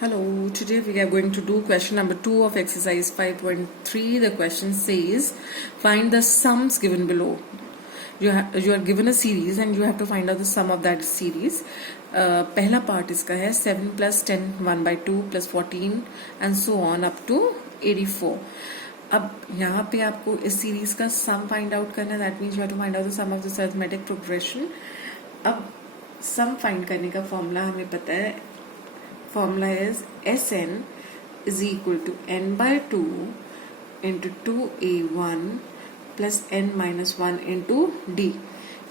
Hello, today we are going to do question number 2 of exercise 5.3. The question says, find the sums given below. You are given a series and you have to find out the sum of that series. पहला part इसका है 7 plus 10 1 by 2 plus 14 and so on up to 84. अब यहाँ पे आपको इस series का sum find out करना है. That means you have to find out the sum of the arithmetic progression. अब सम फाइंड करने का फॉर्मूला हमें पता है. Formula is Sn is equal to n by 2 into 2a1 plus n minus 1 into d.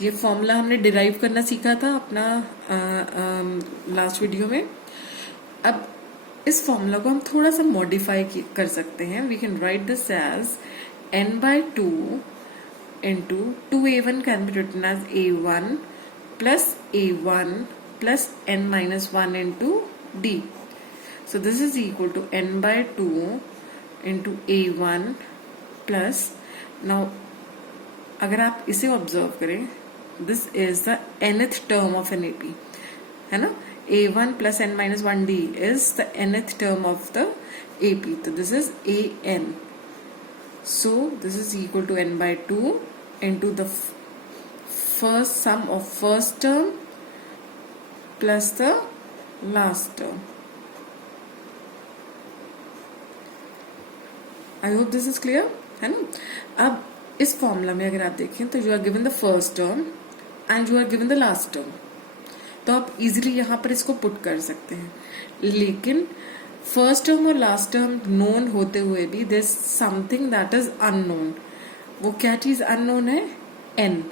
ये formula हमने derive करना सीखा था अपना लास्ट वीडियो में. अब इस फॉर्मूला को हम थोड़ा सा मॉडिफाई कर सकते हैं. We can write this as n by 2 into 2a1 can be written as a1 plus a1 plus n minus 1 into d. So this is equal to n by 2 into a1 plus, now अगर आप इसे observe करें, this is the nth term of an AP, है ना. a1 plus n minus 1d is the nth term of the AP. So this is an. So this is equal to n by 2 into the first sum of first term plus the last term. I hope this is clear, है ना. अब इस formula में अगर आप देखें तो you are given the first term and you are given the last term. तो आप इजीली यहां पर इसको पुट कर सकते हैं. लेकिन फर्स्ट टर्म और लास्ट टर्म नोन होते हुए भी there is something that is unknown. वो क्या चीज अननोन है? N.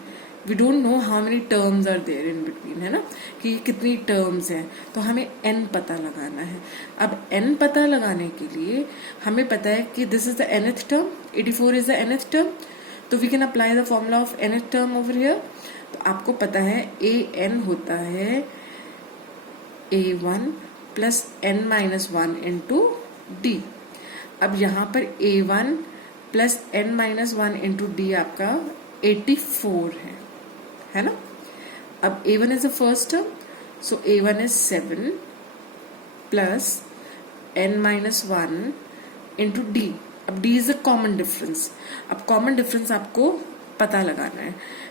We don't know how many terms are there in between, है ना, कि कितनी टर्म्स हैं. तो हमें n पता लगाना है. अब n पता लगाने के लिए हमें पता है कि this is the nth term, 84 is the nth term. तो we can apply the formula of nth term over here. तो आपको पता है an होता है a1 plus n minus 1 into d. अब यहाँ पर a1 plus n minus 1 into d आपका 84 है ना. अब a1 is the first term, so a1 is 7 plus n minus 1 into d. अब d is a common difference. अब common difference आपको पता लगाना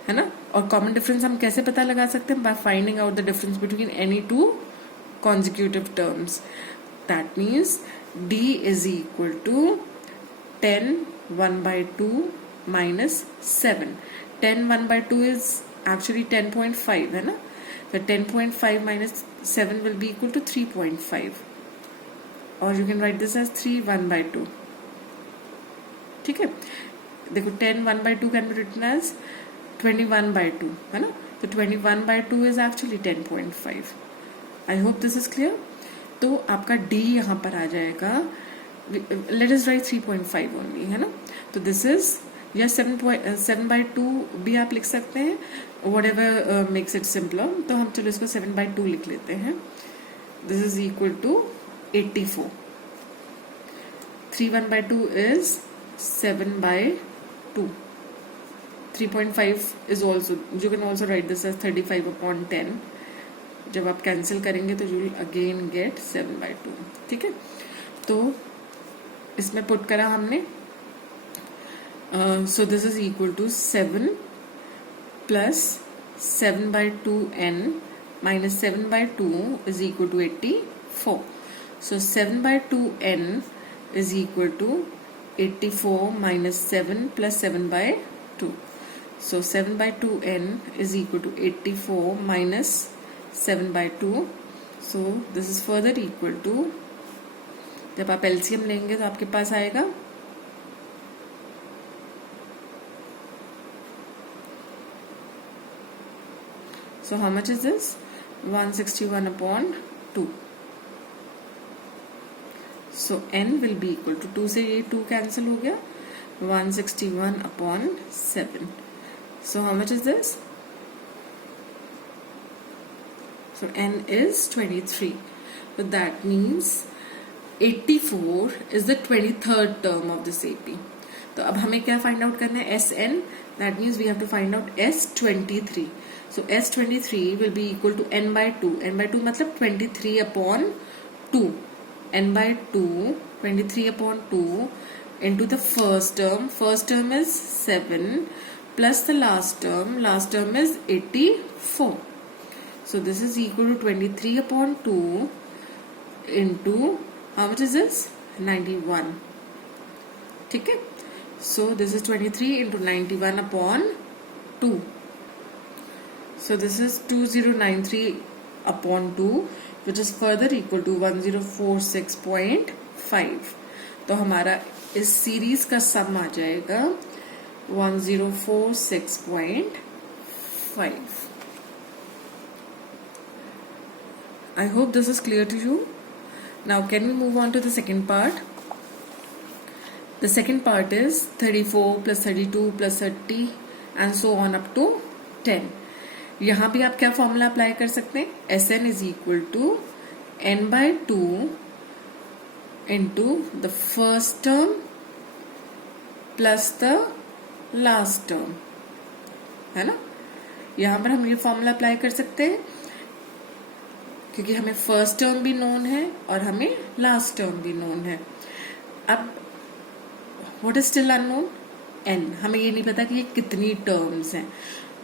है ना. और common difference हम कैसे पता लगा सकते हैं? By finding out the difference between any two consecutive terms. That means d is equal to 10 1 by 2 minus 7. 10 1 by 2 is actually 10.5, है ना. So 10.5 minus 7 will be equal to 3.5. और you can write this as 3 1 by 2. ठीक है. देखो 10 1 by 2 can be written as 21 by 2, है ना. तो 21 by 2 is actually 10.5. I hope this is clear. तो आपका D यहाँ पर आ जाएगा. Let us write 3.5 only, है ना. तो this is या 7 by 2 भी आप लिख सकते हैं. whatever makes it simpler. तो हम चलो इसको 7 by 2 लिख लेते हैं. this is equal to 84. 3 1 by 2 is 7 by 2. 3.5 is also, you can also write this as 35 upon 10. जब आप कैंसिल करेंगे तो you will again get 7 by 2. ठीक है. तो इसमें पुट करा हमने. So this is equal to 7 plus 7 by 2n minus 7 by 2 is equal to 84. So 7 by 2n is equal to 84 minus 7 plus 7 by 2. So 7 by 2n is equal to 84 minus 7 by 2. So this is further equal to, जब आप LCM लेंगे तो आपके पास आएगा so how much is this? 161 upon 2. So n will be equal to 2 से ये 2 cancel हो गया. 161 upon 7. So how much is this? So n is 23. So that means 84 is the 23rd term of this AP. तो अब हमें क्या find out करना है? Sn. That means we have to find out S23. So S23 will be equal to n by 2. n by 2 मतलब 23 upon 2. n by 2, 23 upon 2 into the first term is 7 plus the last term is 84. So this is equal to 23 upon 2 into, how much is this? 91. ठीक है? So this is 23 into 91 upon 2. So this is 2093 upon 2, which is further equal to 1046.5. तो हमारा इस series का सम आ जाएगा 1046.5. I hope this is clear to you. Now can we move on to the second part? The second part is 34 plus 32 plus 30 and so on up to 10. यहाँ भी आप क्या formula apply कर सकते हैं? Sn is equal to n by 2 into the first term plus the last term, है ना? यहाँ पर हम ये फॉर्मूला अप्लाई कर सकते हैं क्योंकि हमें फर्स्ट टर्म भी नोन है और हमें लास्ट टर्म भी नोन है. अब what is still unknown? n. हमें ये नहीं पता कि ये कितनी टर्म्स हैं,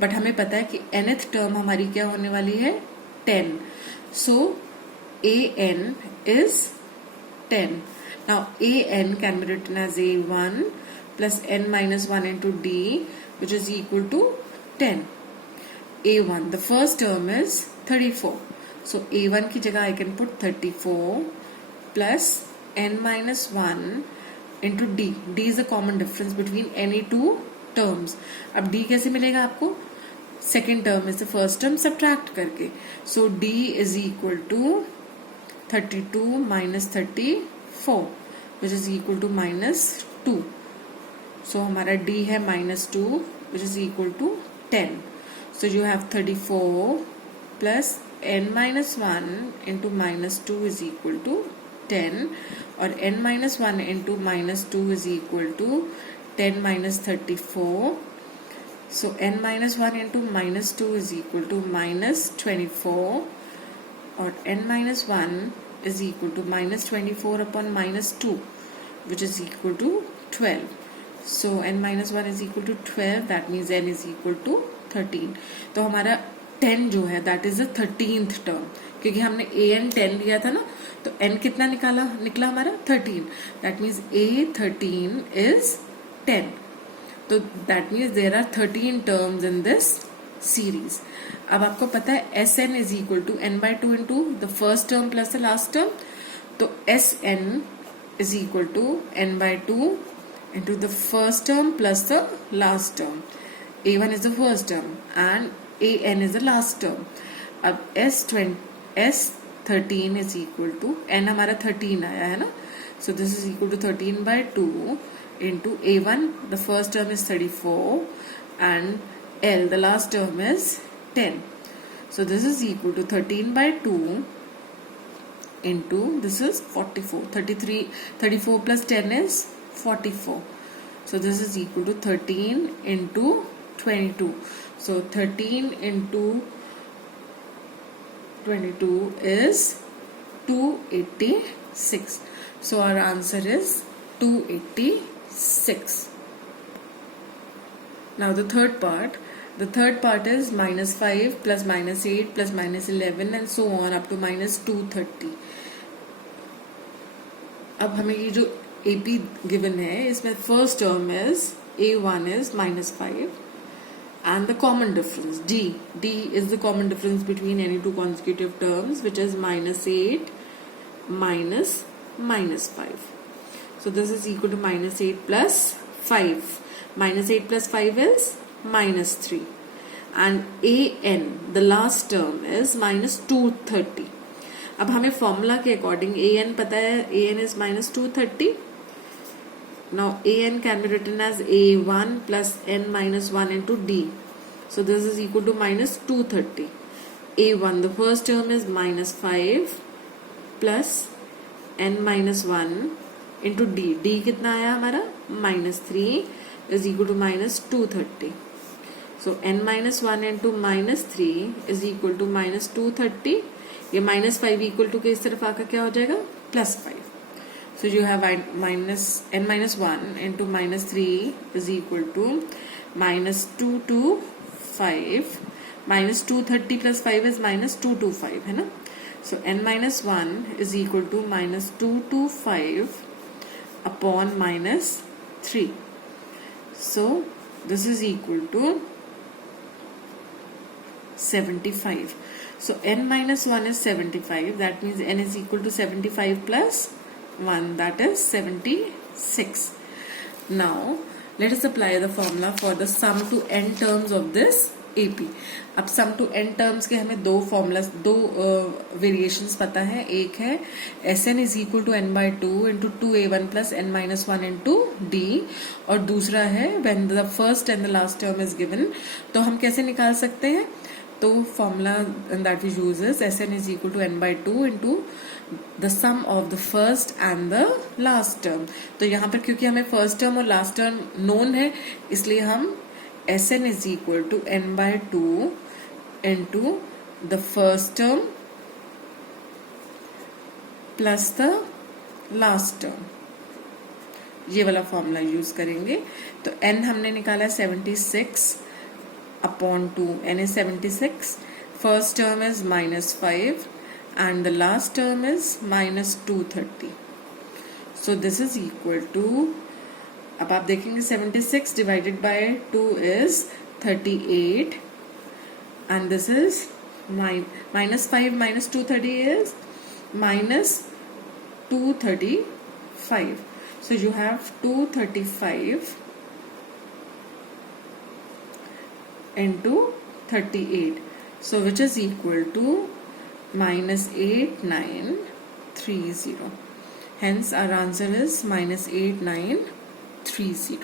बट हमें पता है कि nth टर्म हमारी क्या होने वाली है? 10. सो an is 10. Now an can be written as a1 plus n minus 1 into d, which is equal to 10. a1, the first term is 34. So a1 की जगह I can put 34 plus n minus 1 into d. d is the common difference between any two terms. अब d कैसे मिलेगा आपको? Second term is the first term subtract करके. So d is equal to 32 minus 34, which is equal to minus 2. So हमारा d है minus 2, which is equal to 10. So you have 34 plus n minus 1 into minus 2 is equal to 10, और n minus 1 into minus 2 is equal to 10 minus 34. So n minus 1 into minus 2 is equal to minus 24, और n minus 1 is equal to minus 24 upon minus 2, which is equal to 12. So n minus 1 is equal to 12, that means n is equal to 13. तो हमारा 10 जो है that is the 13th term, क्योंकि हमने an 10 लिया था ना, तो n कितना निकला हमारा 13. That means a13 is 10. तो that means there are 13 terms in this series. अब आपको पता है Sn is equal to n by 2 into the first term plus the last term. तो Sn is equal to n by 2 into the first term plus the last term. A1 is the first term and an is the last term. अब S13 is equal to n हमारा 13 आया है ना, so this is equal to 13 by 2 into a1, the first term is 34 and l, the last term is 10. So this is equal to 13 by 2 into, this is 44. 34 plus 10 is 44. So this is equal to 13 into 22. So 13 into 22 is 286. So our answer is 286. Now the third part. The third part is minus 5 plus minus 8 plus minus 11 and so on up to minus 230. अब हमें ये जो AP given है, इसमें first term is A1 is minus 5 and the common difference D is the common difference between any two consecutive terms, which is minus 8 minus minus 5. So this is equal to minus 8 plus 5. Minus 8 plus 5 is minus 3. And an, the last term, is minus 230. अब हमें formula के according an पता है, an is minus 230. Now an can be written as a1 plus n minus 1 into d. So this is equal to minus 230. a1, the first term is minus 5 plus n minus 1 into d. d कितना आया हमारा? minus 3 is equal to minus 230. So n minus 1 into minus 3 is equal to minus 230. ये minus 5 equal to के इस तरफ आकर क्या हो जाएगा? plus 5. So you have minus n minus 1 into minus 3 is equal to minus 2 to 5. Minus 230 plus 5 is minus 225, है ना? So n minus 1 is equal to minus 225 upon minus 3. So this is equal to 75. So n minus 1 is 75. That means n is equal to 75 plus 1. That is 76. Now let us apply the formula for the sum to n terms of this AP. अब सम to n terms के हमें दो formulas, दो variations पता है. एक है Sn is equal to n by 2 into 2a1 plus n minus 1 into d, और दूसरा है when the first and the last term is given. तो हम कैसे निकाल सकते हैं? तो formula that we use is Sn is equal to n by 2 into the sum of the first and the last term. तो यहाँ पर क्योंकि हमें फर्स्ट टर्म और लास्ट टर्म नोन है, इसलिए हम Sn is equal to n by 2 into the first term plus the last term, ये वाला फॉर्मूला यूज करेंगे. तो n हमने निकाला 76 upon 2. n is 76. First term is minus 5 and the last term is minus 230. So this is equal to, अब आप देखेंगे 76 divided by 2 is 38 and this is minus 5 minus 230 is minus 235. So you have 235 into 38. So which is equal to minus 8930. Hence our answer is minus 8930.